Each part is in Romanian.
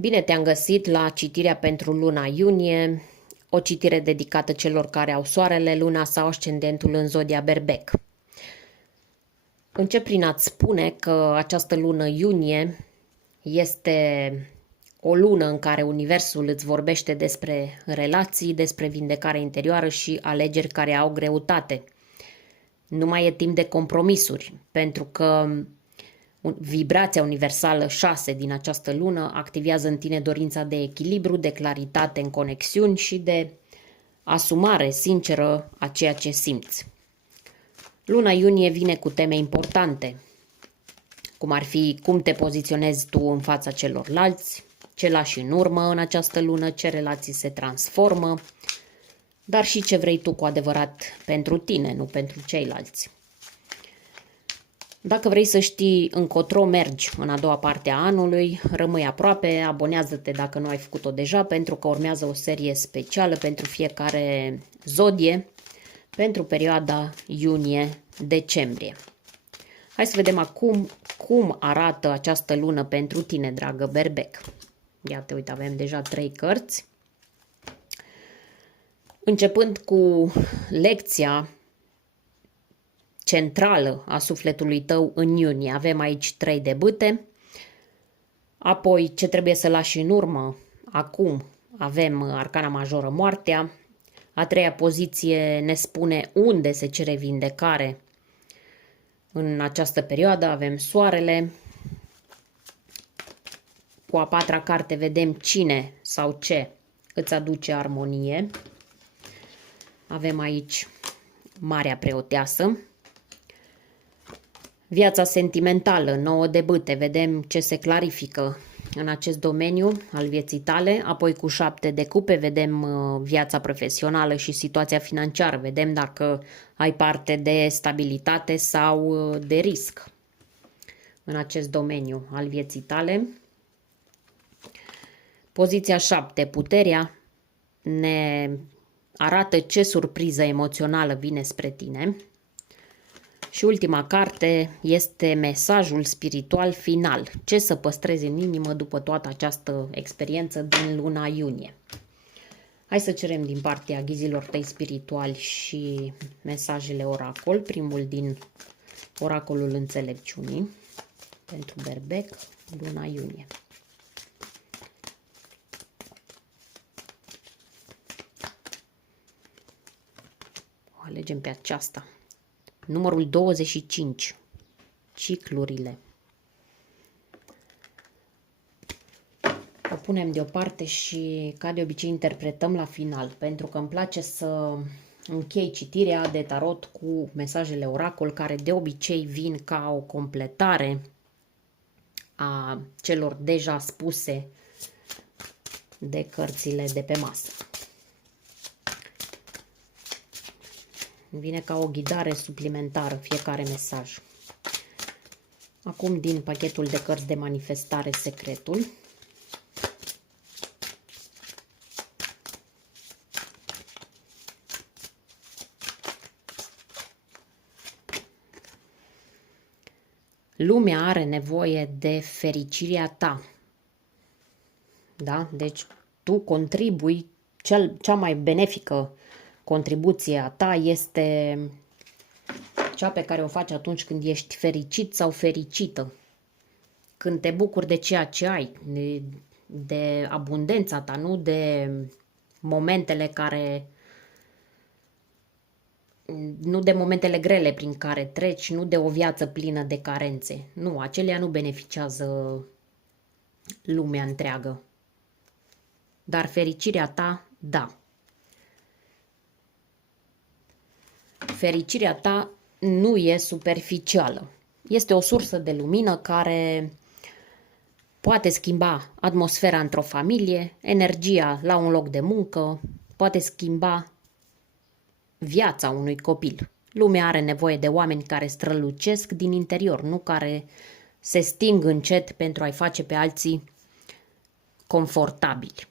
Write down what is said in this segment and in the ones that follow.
Bine te-am găsit la citirea pentru luna iunie, o citire dedicată celor care au soarele, luna sau ascendentul în zodia Berbec. Încep prin a-ți spune că această lună iunie este o lună în care universul îți vorbește despre relații, despre vindecare interioară și alegeri care au greutate. Nu mai e timp de compromisuri, pentru că vibrația universală 6 din această lună activează în tine dorința de echilibru, de claritate în conexiuni și de asumare sinceră a ceea ce simți. Luna iunie vine cu teme importante, cum ar fi cum te poziționezi tu în fața celorlalți, ce lași în urmă în această lună, ce relații se transformă, dar și ce vrei tu cu adevărat pentru tine, nu pentru ceilalți. Dacă vrei să știi încotro mergi în a doua parte a anului, rămâi aproape, abonează-te dacă nu ai făcut-o deja, pentru că urmează o serie specială pentru fiecare zodie, pentru perioada iunie-decembrie. Hai să vedem acum cum arată această lună pentru tine, dragă Berbec. Iată, uite, avem deja 3 cărți. Începând cu lecția centrală a sufletului tău în iunie. Avem aici 3 de bâte. Apoi ce trebuie să lași în urmă. Acum avem arcana majoră, moartea. A treia poziție ne spune unde se cere vindecare în această perioadă. Avem soarele. Cu a patra carte vedem cine sau ce îți aduce armonie. Avem aici Marea Preoteasă. Viața sentimentală, 9 de bâte, vedem ce se clarifică în acest domeniu al vieții tale. Apoi cu 7 de cupe vedem viața profesională și situația financiară. Vedem dacă ai parte de stabilitate sau de risc în acest domeniu al vieții tale. Poziția 7, puterea, ne arată ce surpriză emoțională vine spre tine. Și ultima carte este mesajul spiritual final. Ce să păstrezi în inimă după toată această experiență din luna iunie. Hai să cerem din partea ghizilor tăi spirituali și mesajele oracol. Primul din oracolul înțelepciunii pentru Berbec, luna iunie. O alegem pe aceasta. Numărul 25. Ciclurile. O punem deoparte și, ca de obicei, interpretăm la final, pentru că îmi place să închei citirea de tarot cu mesajele oracol, care de obicei vin ca o completare a celor deja spuse de cărțile de pe masă. Vine ca o ghidare suplimentară fiecare mesaj. Acum din pachetul de cărți de manifestare secretul. Lumea are nevoie de fericirea ta. Da? Deci tu contribui, cea mai benefică contribuția ta este cea pe care o faci atunci când ești fericit sau fericită. Când te bucuri de ceea ce ai, de abundența ta, nu de momentele nu de momentele grele prin care treci, nu de o viață plină de carențe. Nu, acelea nu beneficiază lumea întreagă. Dar fericirea ta, da. Fericirea ta nu e superficială. Este o sursă de lumină care poate schimba atmosfera într-o familie, energia la un loc de muncă, poate schimba viața unui copil. Lumea are nevoie de oameni care strălucesc din interior, nu care se sting încet pentru a-i face pe alții confortabili.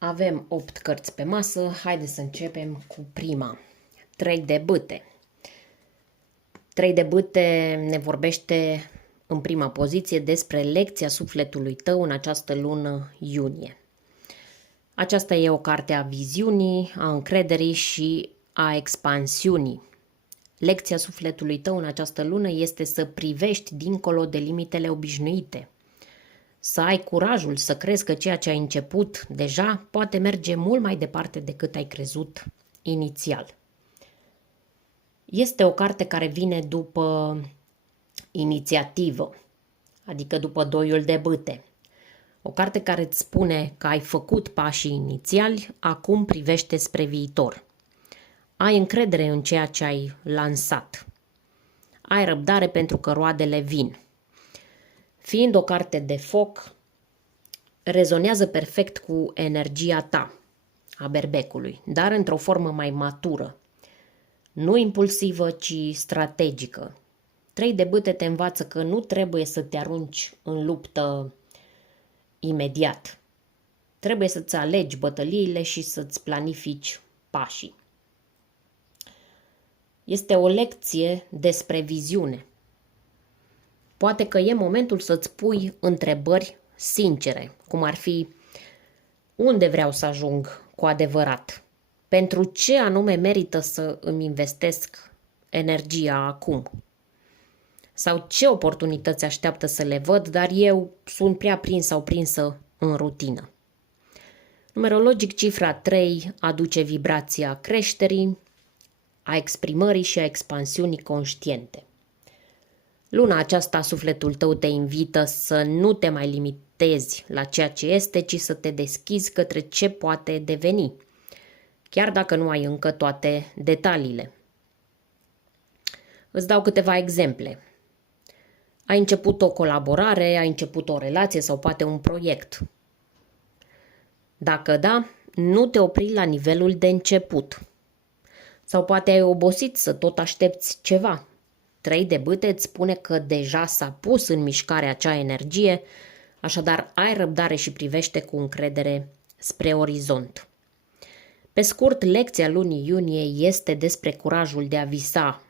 Avem 8 cărți pe masă, haideți să începem cu prima. 3 de bâte. 3 de bâte ne vorbește în prima poziție despre lecția sufletului tău în această lună iunie. Aceasta e o carte a viziunii, a încrederii și a expansiunii. Lecția sufletului tău în această lună este să privești dincolo de limitele obișnuite. Să ai curajul să crezi că ceea ce ai început deja poate merge mult mai departe decât ai crezut inițial. Este o carte care vine după inițiativă, adică după doiul de bâte. O carte care îți spune că ai făcut pașii inițiali, acum privește spre viitor. Ai încredere în ceea ce ai lansat. Ai răbdare pentru că roadele vin. Fiind o carte de foc, rezonează perfect cu energia ta, a berbecului, dar într-o formă mai matură. Nu impulsivă, ci strategică. 3 de bâte te învață că nu trebuie să te arunci în luptă imediat. Trebuie să-ți alegi bătăliile și să-ți planifici pașii. Este o lecție despre viziune. Poate că e momentul să-ți pui întrebări sincere, cum ar fi: unde vreau să ajung cu adevărat? Pentru ce anume merită să îmi investesc energia acum? Sau ce oportunități așteaptă să le văd, dar eu sunt prea prins sau prinsă în rutină? Numerologic, cifra 3 aduce vibrația creșterii, a exprimării și a expansiunii conștiente. Luna aceasta, sufletul tău te invită să nu te mai limitezi la ceea ce este, ci să te deschizi către ce poate deveni, chiar dacă nu ai încă toate detaliile. Îți dau câteva exemple. Ai început o colaborare, ai început o relație sau poate un proiect. Dacă da, nu te opri la nivelul de început. Sau poate ai obosit să tot aștepți ceva. 3 de bâte îți spune că deja s-a pus în mișcare acea energie, așadar ai răbdare și privește cu încredere spre orizont. Pe scurt, lecția lunii iunie este despre curajul de a visa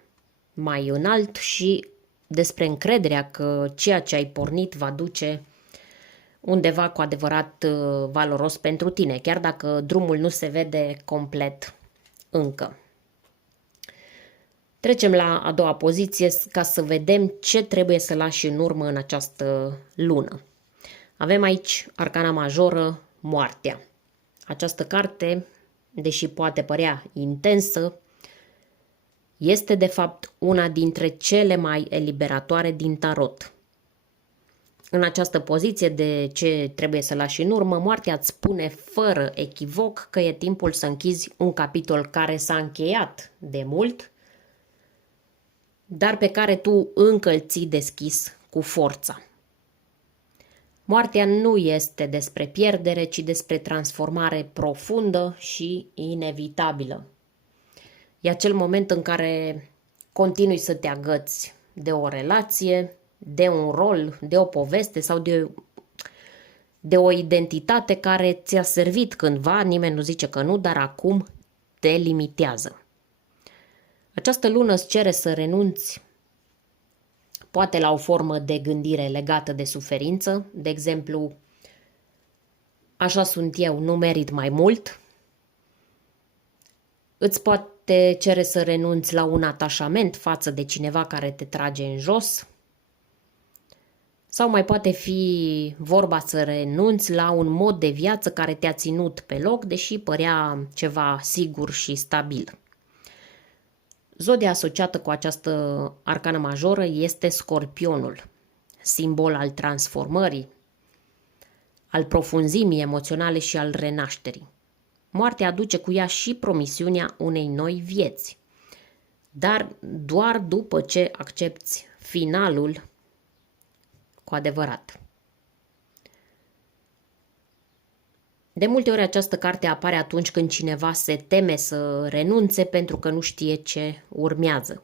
mai înalt și despre încrederea că ceea ce ai pornit va duce undeva cu adevărat valoros pentru tine, chiar dacă drumul nu se vede complet încă. Trecem la a doua poziție ca să vedem ce trebuie să lași în urmă în această lună. Avem aici arcana majoră, moartea. Această carte, deși poate părea intensă, este de fapt una dintre cele mai eliberatoare din tarot. În această poziție de ce trebuie să lași în urmă, moartea îți spune fără echivoc că e timpul să închizi un capitol care s-a încheiat de mult, dar pe care tu încă îl ții deschis cu forța. Moartea nu este despre pierdere, ci despre transformare profundă și inevitabilă. E acel moment în care continui să te agăți de o relație, de un rol, de o poveste sau de o identitate care ți-a servit cândva, nimeni nu zice că nu, dar acum te limitează. Această lună îți cere să renunți poate la o formă de gândire legată de suferință, de exemplu, așa sunt eu, nu merit mai mult. Îți poate cere să renunți la un atașament față de cineva care te trage în jos. Sau mai poate fi vorba să renunți la un mod de viață care te-a ținut pe loc, deși părea ceva sigur și stabil. Zodia asociată cu această arcană majoră este Scorpionul, simbol al transformării, al profunzimii emoționale și al renașterii. Moartea aduce cu ea și promisiunea unei noi vieți, dar doar după ce accepți finalul cu adevărat. De multe ori această carte apare atunci când cineva se teme să renunțe pentru că nu știe ce urmează.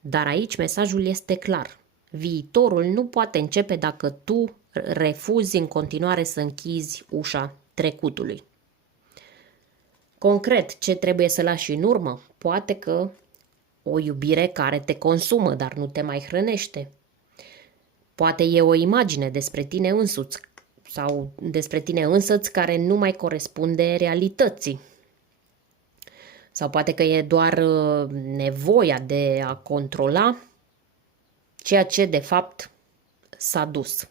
Dar aici mesajul este clar. Viitorul nu poate începe dacă tu refuzi în continuare să închizi ușa trecutului. Concret, ce trebuie să lași în urmă? Poate că o iubire care te consumă, dar nu te mai hrănește. Poate e o imagine despre tine însuți sau despre tine însăți care nu mai corespunde realității. Sau poate că e doar nevoia de a controla ceea ce de fapt s-a dus.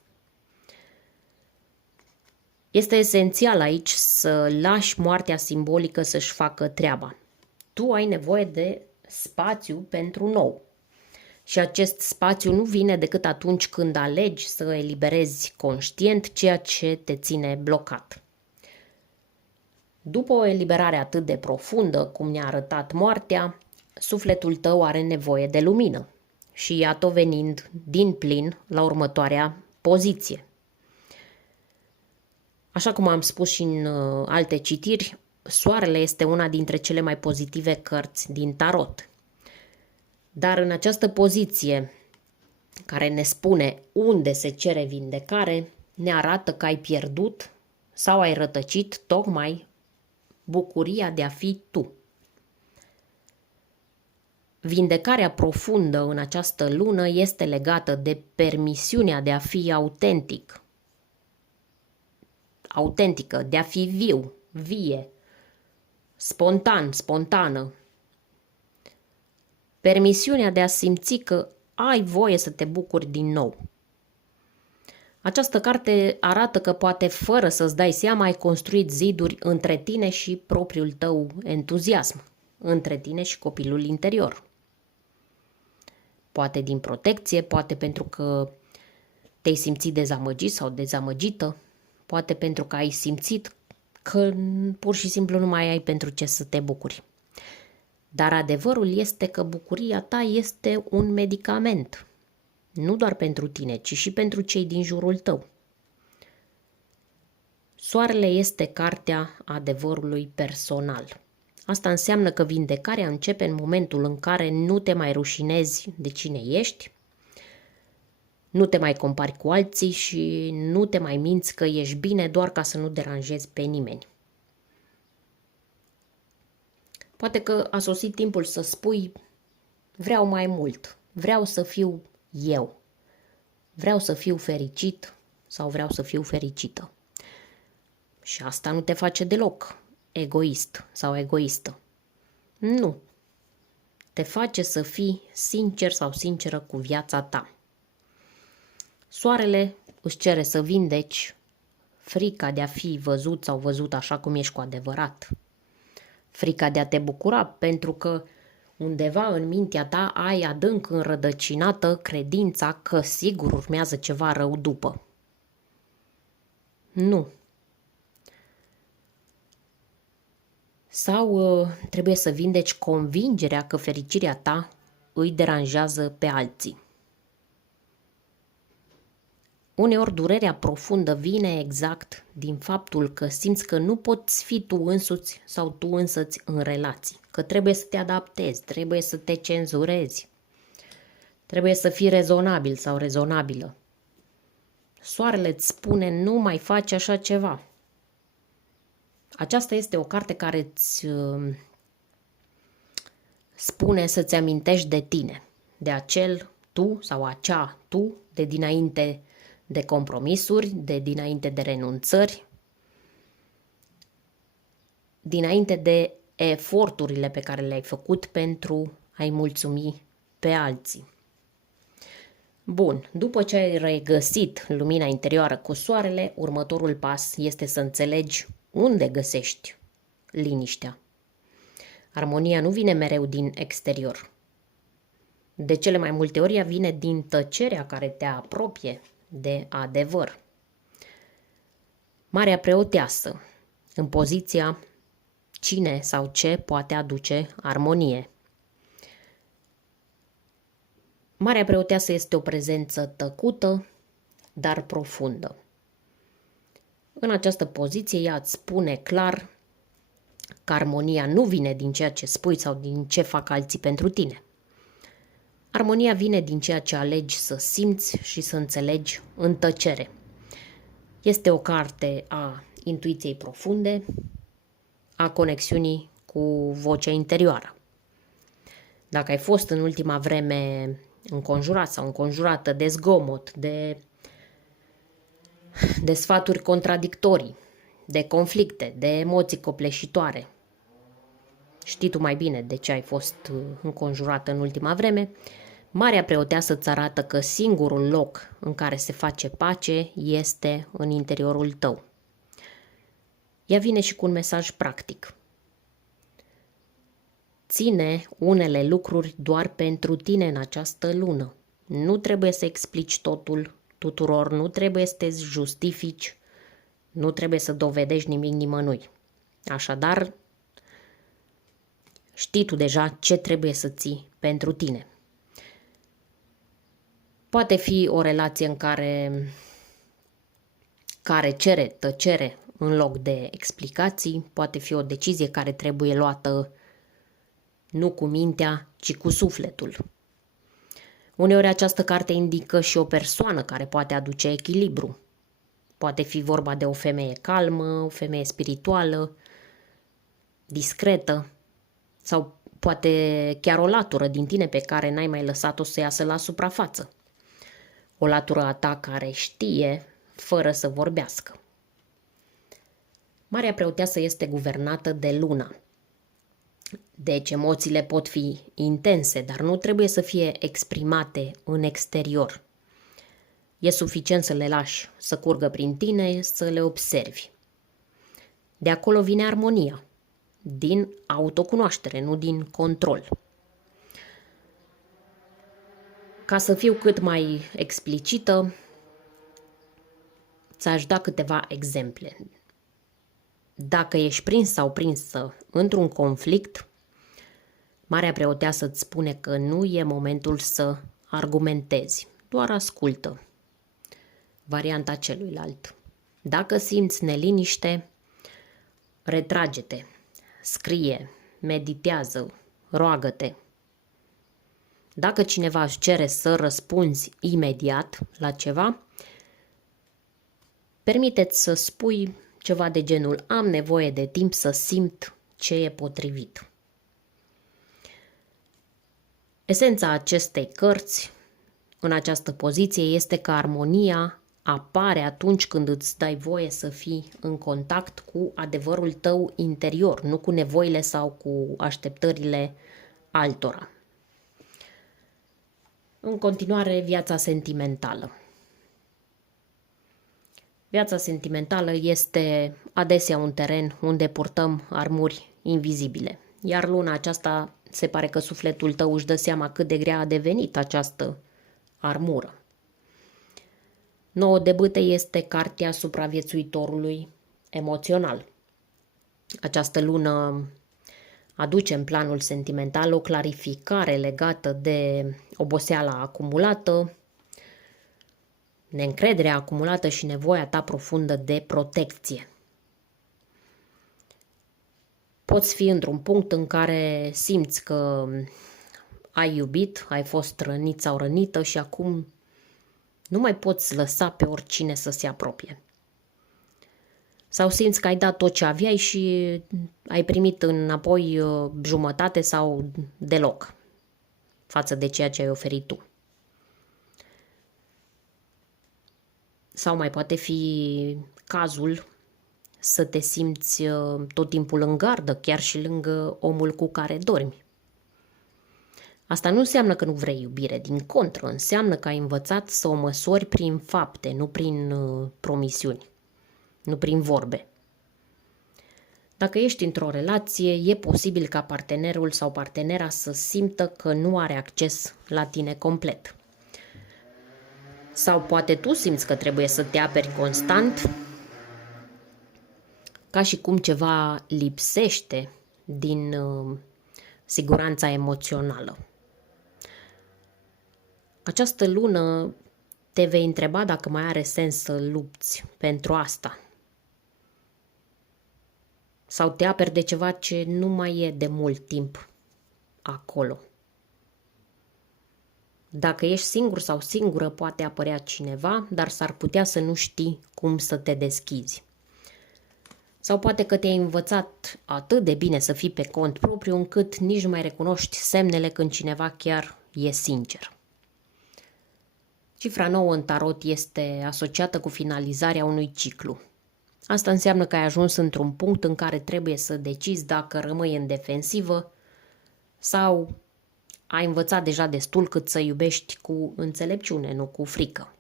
Este esențial aici să lași moartea simbolică să-și facă treaba. Tu ai nevoie de spațiu pentru nou. Și acest spațiu nu vine decât atunci când alegi să eliberezi conștient ceea ce te ține blocat. După o eliberare atât de profundă cum ne-a arătat moartea, sufletul tău are nevoie de lumină. Și iată venind din plin la următoarea poziție. Așa cum am spus și în alte citiri, Soarele este una dintre cele mai pozitive cărți din tarot. Dar în această poziție care ne spune unde se cere vindecare, ne arată că ai pierdut sau ai rătăcit tocmai bucuria de a fi tu. Vindecarea profundă în această lună este legată de permisiunea de a fi autentic, autentică, de a fi viu, vie, spontan, spontană. Permisiunea de a simți că ai voie să te bucuri din nou. Această carte arată că poate fără să-ți dai seama ai construit ziduri între tine și propriul tău entuziasm, între tine și copilul interior. Poate din protecție, poate pentru că te-ai simțit dezamăgit sau dezamăgită, poate pentru că ai simțit că pur și simplu nu mai ai pentru ce să te bucuri. Dar adevărul este că bucuria ta este un medicament, nu doar pentru tine, ci și pentru cei din jurul tău. Soarele este cartea adevărului personal. Asta înseamnă că vindecarea începe în momentul în care nu te mai rușinezi de cine ești, nu te mai compari cu alții și nu te mai minți că ești bine doar ca să nu deranjezi pe nimeni. Poate că a sosit timpul să spui, vreau mai mult, vreau să fiu eu, vreau să fiu fericit sau vreau să fiu fericită. Și asta nu te face deloc egoist sau egoistă. Nu. Te face să fii sincer sau sinceră cu viața ta. Soarele își cere să vindeci frica de a fi văzut sau văzut așa cum ești cu adevărat. Frica de a te bucura pentru că undeva în mintea ta ai adânc înrădăcinată credința că sigur urmează ceva rău după. Nu. Sau trebuie să vindeci convingerea că fericirea ta îi deranjează pe alții. Uneori durerea profundă vine exact din faptul că simți că nu poți fi tu însuți sau tu însăți în relații, că trebuie să te adaptezi, trebuie să te cenzurezi, trebuie să fii rezonabil sau rezonabilă. Soarele îți spune nu mai faci așa ceva. Aceasta este o carte care îți spune să-ți amintești de tine, de acel tu sau acea tu de dinainte de compromisuri, de dinainte de renunțări, dinainte de eforturile pe care le-ai făcut pentru a-i mulțumi pe alții. Bun, după ce ai regăsit lumina interioară cu soarele, următorul pas este să înțelegi unde găsești liniștea. Armonia nu vine mereu din exterior. De cele mai multe ori ea vine din tăcerea care te apropie de adevăr. Marea preoteasă, în poziția cine sau ce poate aduce armonie. Marea preoteasă este o prezență tăcută, dar profundă. În această poziție ea îți spune clar că armonia nu vine din ceea ce spui sau din ce fac alții pentru tine. Armonia vine din ceea ce alegi să simți și să înțelegi în tăcere. Este o carte a intuiției profunde, a conexiunii cu vocea interioară. Dacă ai fost în ultima vreme înconjurat sau înconjurată de zgomot, de sfaturi contradictorii, de conflicte, de emoții copleșitoare. Știi tu mai bine de ce ai fost înconjurată în ultima vreme. Marea Preoteasă îți arată că singurul loc în care se face pace este în interiorul tău. Ea vine și cu un mesaj practic. Ține unele lucruri doar pentru tine în această lună. Nu trebuie să explici totul tuturor, nu trebuie să te justifici, nu trebuie să dovedești nimic nimănui. Așadar, știi tu deja ce trebuie să ții pentru tine. Poate fi o relație în care cere tăcere în loc de explicații, poate fi o decizie care trebuie luată nu cu mintea, ci cu sufletul. Uneori această carte indică și o persoană care poate aduce echilibru. Poate fi vorba de o femeie calmă, o femeie spirituală, discretă, sau poate chiar o latură din tine pe care n-ai mai lăsat-o să iasă la suprafață. O latură a ta care știe fără să vorbească. Marea Preoteasă este guvernată de luna. Deci emoțiile pot fi intense, dar nu trebuie să fie exprimate în exterior. E suficient să le lași să curgă prin tine, să le observi. De acolo vine armonia, din autocunoaștere, nu din control. Ca să fiu cât mai explicită, ți-aș da câteva exemple. Dacă ești prins sau prinsă într-un conflict, Marea Preoteasă îți spune că nu e momentul să argumentezi, doar ascultă varianta celuilalt. Dacă simți neliniște, retrage-te, scrie, meditează, roagă-te. Dacă cineva își cere să răspunzi imediat la ceva, permite-ți să spui ceva de genul: am nevoie de timp să simt ce e potrivit. Esența acestei cărți, în această poziție, este că armonia apare atunci când îți dai voie să fii în contact cu adevărul tău interior, nu cu nevoile sau cu așteptările altora. În continuare, viața sentimentală. Viața sentimentală este adesea un teren unde purtăm armuri invizibile, iar luna aceasta se pare că sufletul tău își dă seama cât de grea a devenit această armură. 9 de bâte este cartea supraviețuitorului emoțional. Această lună aduce în planul sentimental o clarificare legată de oboseala acumulată, neîncrederea acumulată și nevoia ta profundă de protecție. Poți fi într-un punct în care simți că ai iubit, ai fost rănit sau rănită și acum nu mai poți lăsa pe oricine să se apropie. Sau simți că ai dat tot ce aveai și ai primit înapoi jumătate sau deloc față de ceea ce ai oferit tu. Sau mai poate fi cazul să te simți tot timpul în gardă, chiar și lângă omul cu care dormi. Asta nu înseamnă că nu vrei iubire, din contră, înseamnă că ai învățat să o măsori prin fapte, nu prin promisiuni, nu prin vorbe. Dacă ești într-o relație, e posibil ca partenerul sau partenera să simtă că nu are acces la tine complet. Sau poate tu simți că trebuie să te aperi constant, ca și cum ceva lipsește din siguranța emoțională. Această lună te vei întreba dacă mai are sens să lupți pentru asta. Sau te aperi de ceva ce nu mai e de mult timp acolo. Dacă ești singur sau singură, poate apărea cineva, dar s-ar putea să nu știi cum să te deschizi. Sau poate că te-ai învățat atât de bine să fii pe cont propriu, încât nici nu mai recunoști semnele când cineva chiar e sincer. Cifra 9 în tarot este asociată cu finalizarea unui ciclu. Asta înseamnă că ai ajuns într-un punct în care trebuie să decizi dacă rămâi în defensivă sau ai învățat deja destul cât să iubești cu înțelepciune, nu cu frică.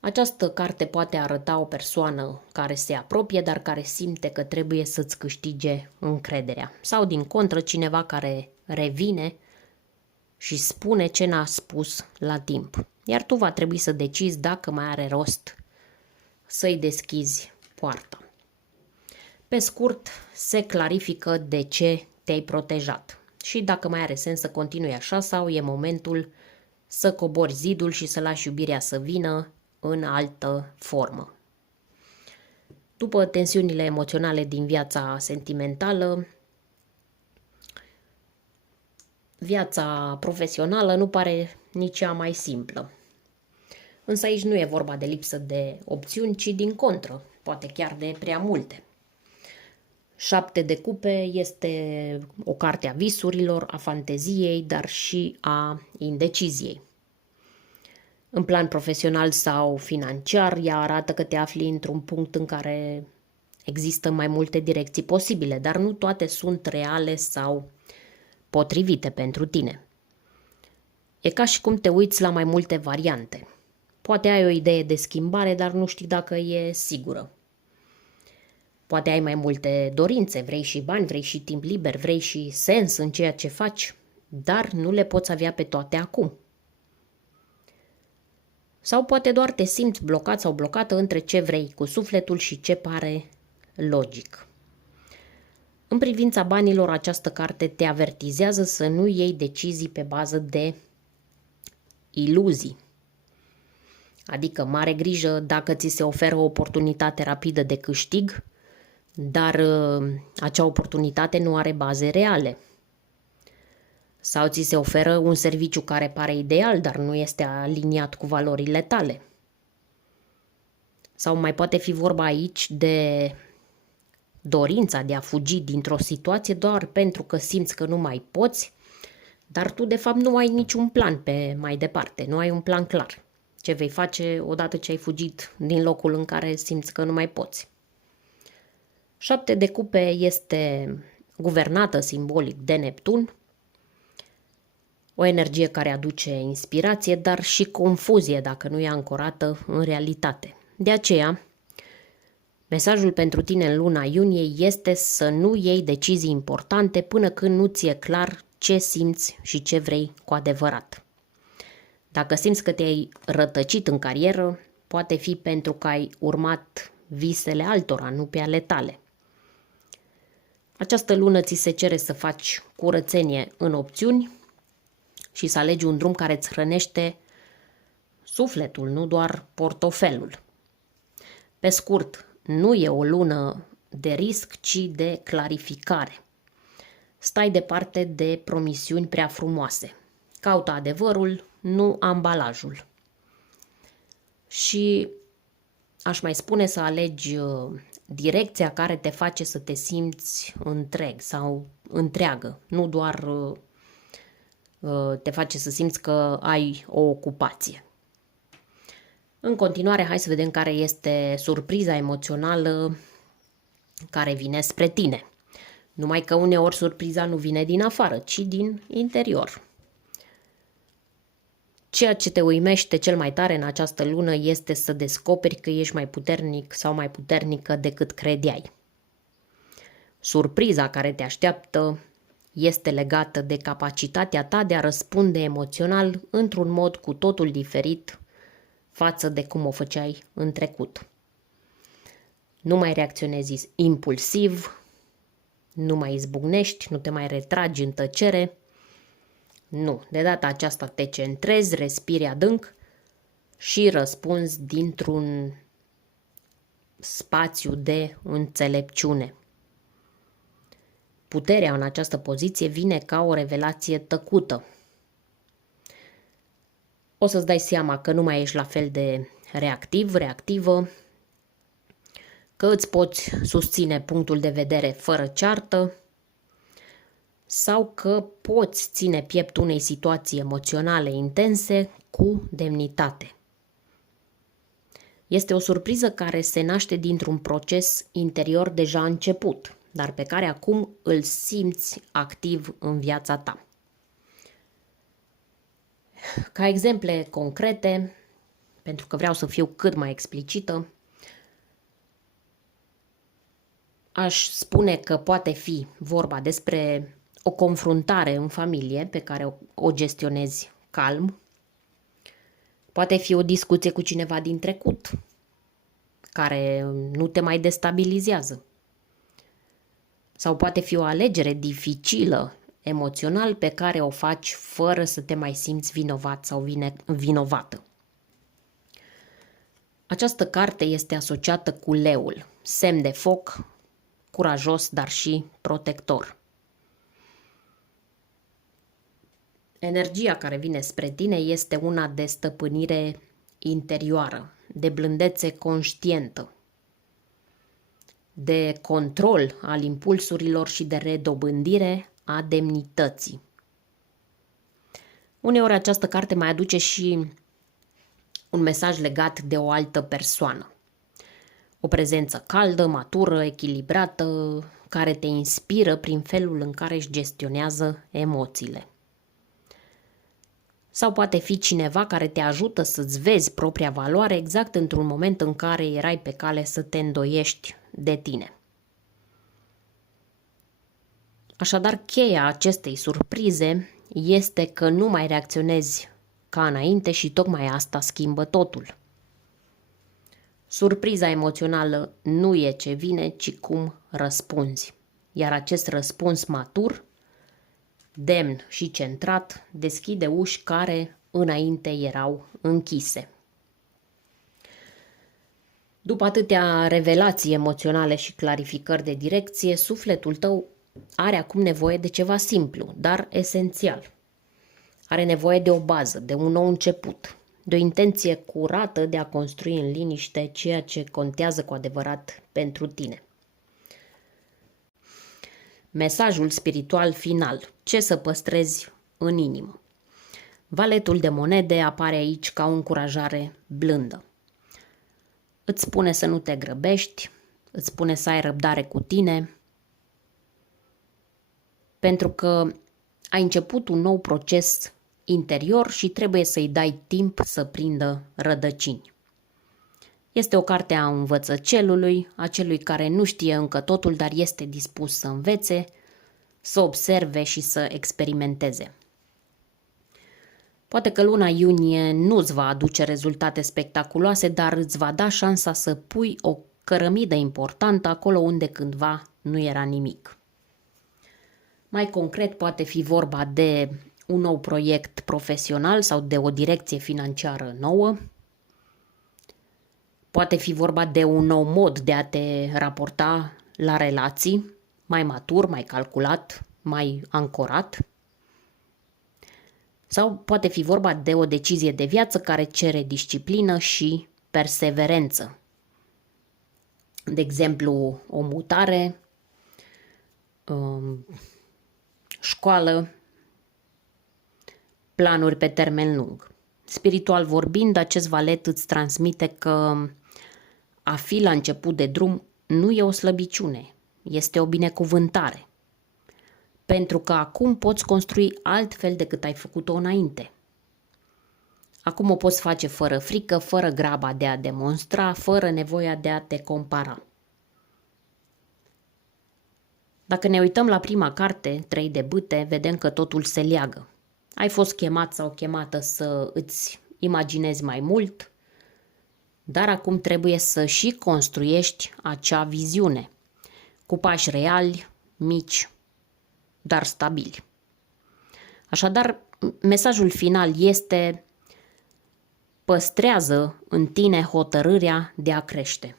Această carte poate arăta o persoană care se apropie, dar care simte că trebuie să-ți câștige încrederea. Sau, din contră, cineva care revine și spune ce n-a spus la timp. Iar tu va trebui să decizi dacă mai are rost să-i deschizi poarta. Pe scurt, se clarifică de ce te-ai protejat și dacă mai are sens să continui așa sau e momentul să cobori zidul și să lași iubirea să vină în altă formă. După tensiunile emoționale din viața sentimentală, viața profesională nu pare nici cea mai simplă. Însă aici nu e vorba de lipsă de opțiuni, ci din contră, poate chiar de prea multe. 7 de cupe este o carte a visurilor, a fanteziei, dar și a indeciziei. În plan profesional sau financiar, ea arată că te afli într-un punct în care există mai multe direcții posibile, dar nu toate sunt reale sau potrivite pentru tine. E ca și cum te uiți la mai multe variante. Poate ai o idee de schimbare, dar nu știi dacă e sigură. Poate ai mai multe dorințe, vrei și bani, vrei și timp liber, vrei și sens în ceea ce faci, dar nu le poți avea pe toate acum. Sau poate doar te simți blocat sau blocată între ce vrei cu sufletul și ce pare logic. În privința banilor, această carte te avertizează să nu iei decizii pe bază de iluzii. Adică mare grijă dacă ți se oferă o oportunitate rapidă de câștig, dar acea oportunitate nu are baze reale. Sau ți se oferă un serviciu care pare ideal, dar nu este aliniat cu valorile tale. Sau mai poate fi vorba aici de dorința de a fugi dintr-o situație doar pentru că simți că nu mai poți, dar tu de fapt nu ai niciun plan pe mai departe, nu ai un plan clar. Ce vei face odată ce ai fugit din locul în care simți că nu mai poți. 7 de cupe este guvernată simbolic de Neptun, o energie care aduce inspirație, dar și confuzie dacă nu e ancorată în realitate. De aceea, mesajul pentru tine în luna iunie este să nu iei decizii importante până când nu ți-e clar ce simți și ce vrei cu adevărat. Dacă simți că te-ai rătăcit în carieră, poate fi pentru că ai urmat visele altora, nu pe ale tale. Această lună ți se cere să faci curățenie în opțiuni și să alegi un drum care îți hrănește sufletul, nu doar portofelul. Pe scurt, nu e o lună de risc, ci de clarificare. Stai departe de promisiuni prea frumoase. Caută adevărul, nu ambalajul. Și aș mai spune să alegi direcția care te face să te simți întreg sau întreagă, nu doar te face să simți că ai o ocupație. În continuare, hai să vedem care este surpriza emoțională care vine spre tine. Numai că uneori surpriza nu vine din afară, ci din interior. Ceea ce te uimește cel mai tare în această lună este să descoperi că ești mai puternic sau mai puternică decât credeai. Surpriza care te așteaptă este legată de capacitatea ta de a răspunde emoțional într-un mod cu totul diferit față de cum o făceai în trecut. Nu mai reacționezi impulsiv, nu mai izbucnești, nu te mai retragi în tăcere. Nu, de data aceasta te centrezi, respiri adânc și răspunzi dintr-un spațiu de înțelepciune. Puterea în această poziție vine ca o revelație tăcută. O să-ți dai seama că nu mai ești la fel de reactiv, reactivă, că îți poți susține punctul de vedere fără ceartă, sau că poți ține piept unei situații emoționale intense cu demnitate. Este o surpriză care se naște dintr-un proces interior deja început, dar pe care acum îl simți activ în viața ta. Ca exemple concrete, pentru că vreau să fiu cât mai explicită, aș spune că poate fi vorba despre o confruntare în familie pe care o gestionezi calm. Poate fi o discuție cu cineva din trecut care nu te mai destabilizează. Sau poate fi o alegere dificilă emoțional pe care o faci fără să te mai simți vinovat sau vinovată. Această carte este asociată cu leul, semn de foc, curajos, dar și protector. Energia care vine spre tine este una de stăpânire interioară, de blândețe conștientă, de control al impulsurilor și de redobândire a demnității. Uneori această carte mai aduce și un mesaj legat de o altă persoană. O prezență caldă, matură, echilibrată, care te inspiră prin felul în care își gestionează emoțiile. Sau poate fi cineva care te ajută să-ți vezi propria valoare exact într-un moment în care erai pe cale să te îndoiești de tine. Așadar, cheia acestei surprize este că nu mai reacționezi ca înainte și tocmai asta schimbă totul. Surpriza emoțională nu e ce vine, ci cum răspunzi. Iar acest răspuns matur, demn și centrat, deschide uși care înainte erau închise. După atâtea revelații emoționale și clarificări de direcție, sufletul tău are acum nevoie de ceva simplu, dar esențial. Are nevoie de o bază, de un nou început, de o intenție curată de a construi în liniște ceea ce contează cu adevărat pentru tine. Mesajul spiritual final. Ce să păstrezi în inimă? Valetul de monede apare aici ca o încurajare blândă. Îți spune să nu te grăbești, îți spune să ai răbdare cu tine, pentru că ai început un nou proces interior și trebuie să-i dai timp să prindă rădăcini. Este o carte a învățăcelului, a celui care nu știe încă totul, dar este dispus să învețe, să observe și să experimenteze. Poate că luna iunie nu îți va aduce rezultate spectaculoase, dar îți va da șansa să pui o cărămidă importantă acolo unde cândva nu era nimic. Mai concret, poate fi vorba de un nou proiect profesional sau de o direcție financiară nouă. Poate fi vorba de un nou mod de a te raporta la relații, mai matur, mai calculat, mai ancorat. Sau poate fi vorba de o decizie de viață care cere disciplină și perseverență. De exemplu, o mutare, școală, planuri pe termen lung. Spiritual vorbind, acest valet îți transmite că a fi la început de drum nu e o slăbiciune, este o binecuvântare. Pentru că acum poți construi altfel decât ai făcut-o înainte. Acum o poți face fără frică, fără graba de a demonstra, fără nevoia de a te compara. Dacă ne uităm la prima carte, 3 de bâte, vedem că totul se leagă. Ai fost chemat sau chemată să îți imaginezi mai mult, dar acum trebuie să și construiești acea viziune, cu pași reali, mici, dar stabili. Așadar, mesajul final este: păstrează în tine hotărârea de a crește.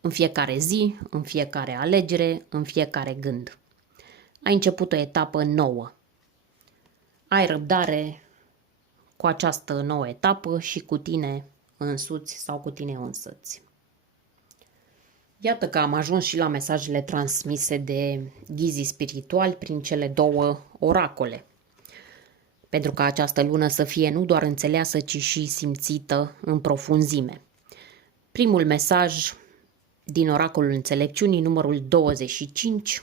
În fiecare zi, în fiecare alegere, în fiecare gând. Ai început o etapă nouă. Ai răbdare cu această nouă etapă și cu tine însuți sau cu tine însăți. Iată că am ajuns și la mesajele transmise de ghizii spirituali prin cele două oracole. Pentru ca această lună să fie nu doar înțeleasă, ci și simțită în profunzime. Primul mesaj din oracolul înțelepciunii, numărul 25,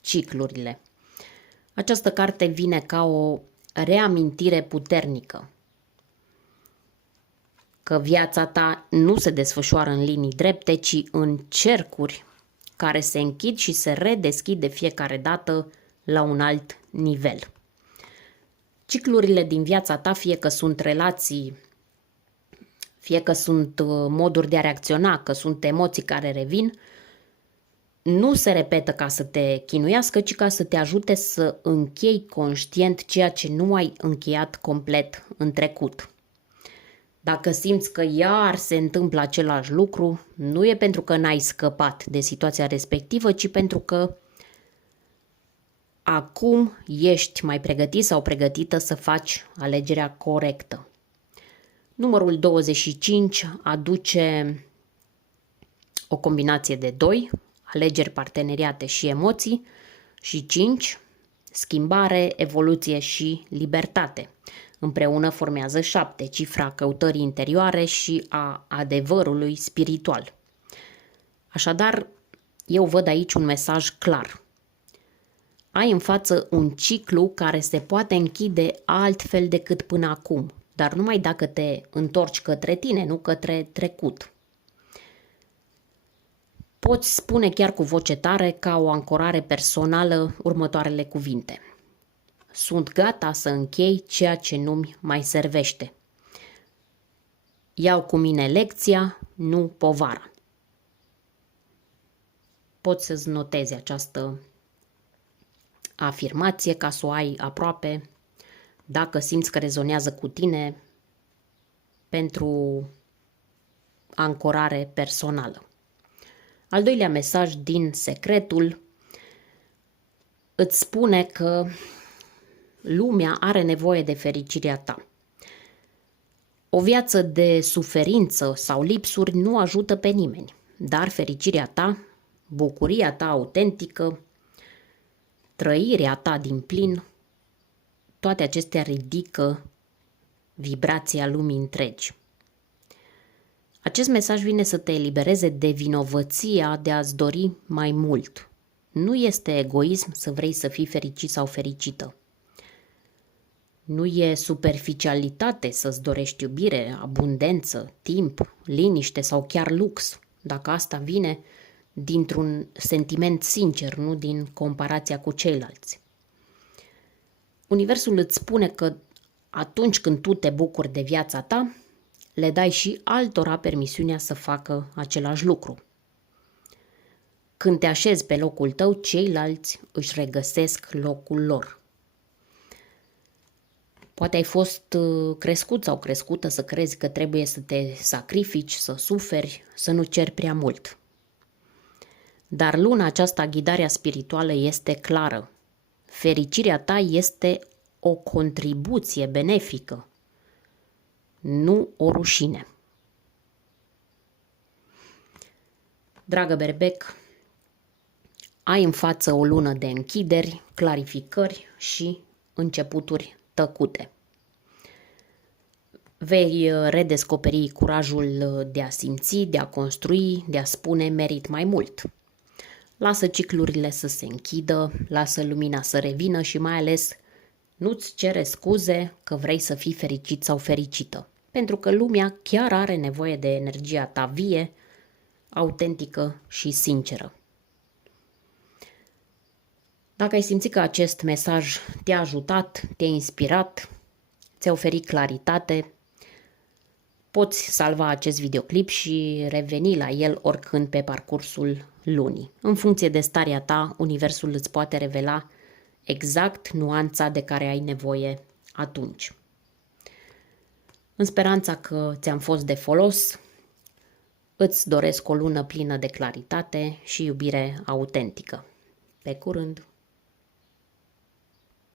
ciclurile. Această carte vine ca o reamintire puternică că viața ta nu se desfășoară în linii drepte, ci în cercuri care se închid și se redeschid de fiecare dată la un alt nivel. Ciclurile din viața ta, fie că sunt relații, fie că sunt moduri de a reacționa, că sunt emoții care revin, nu se repetă ca să te chinuiască, ci ca să te ajute să închei conștient ceea ce nu ai încheiat complet în trecut. Dacă simți că iar se întâmplă același lucru, nu e pentru că n-ai scăpat de situația respectivă, ci pentru că acum ești mai pregătit sau pregătită să faci alegerea corectă. Numărul 25 aduce o combinație de 2, alegeri, parteneriate și emoții, și 5, schimbare, evoluție și libertate. Împreună formează 7, cifra căutării interioare și a adevărului spiritual. Așadar, eu văd aici un mesaj clar. Ai în față un ciclu care se poate închide altfel decât până acum, dar numai dacă te întorci către tine, nu către trecut. Poți spune chiar cu voce tare, ca o ancorare personală, următoarele cuvinte. Sunt gata să închei ceea ce nu-mi mai servește. Iau cu mine lecția, nu povara. Poți să-ți notezi această afirmație ca să o ai aproape, dacă simți că rezonează cu tine, pentru ancorare personală. Al doilea mesaj din secretul îți spune că lumea are nevoie de fericirea ta. O viață de suferință sau lipsuri nu ajută pe nimeni, dar fericirea ta, bucuria ta autentică, trăirea ta din plin, toate acestea ridică vibrația lumii întregi. Acest mesaj vine să te elibereze de vinovăția de a-ți dori mai mult. Nu este egoism să vrei să fii fericit sau fericită. Nu e superficialitate să-ți dorești iubire, abundență, timp, liniște sau chiar lux, dacă asta vine dintr-un sentiment sincer, nu din comparația cu ceilalți. Universul îți spune că atunci când tu te bucuri de viața ta, le dai și altora permisiunea să facă același lucru. Când te așezi pe locul tău, ceilalți își regăsesc locul lor. Poate ai fost crescut sau crescută să crezi că trebuie să te sacrifici, să suferi, să nu ceri prea mult. Dar luna aceasta, ghidarea spirituală este clară. Fericirea ta este o contribuție benefică, nu o rușine. Dragă berbec, ai în față o lună de închideri, clarificări și începuturi tăcute. Vei redescoperi curajul de a simți, de a construi, de a spune merit mai mult. Lasă ciclurile să se închidă, lasă lumina să revină și mai ales nu-ți cere scuze că vrei să fii fericit sau fericită, pentru că lumea chiar are nevoie de energia ta vie, autentică și sinceră. Dacă ai simțit că acest mesaj te-a ajutat, te-a inspirat, ți-a oferit claritate, poți salva acest videoclip și reveni la el oricând pe parcursul lunii. În funcție de starea ta, universul îți poate revela exact nuanța de care ai nevoie atunci. În speranța că ți-am fost de folos, îți doresc o lună plină de claritate și iubire autentică. Pe curând!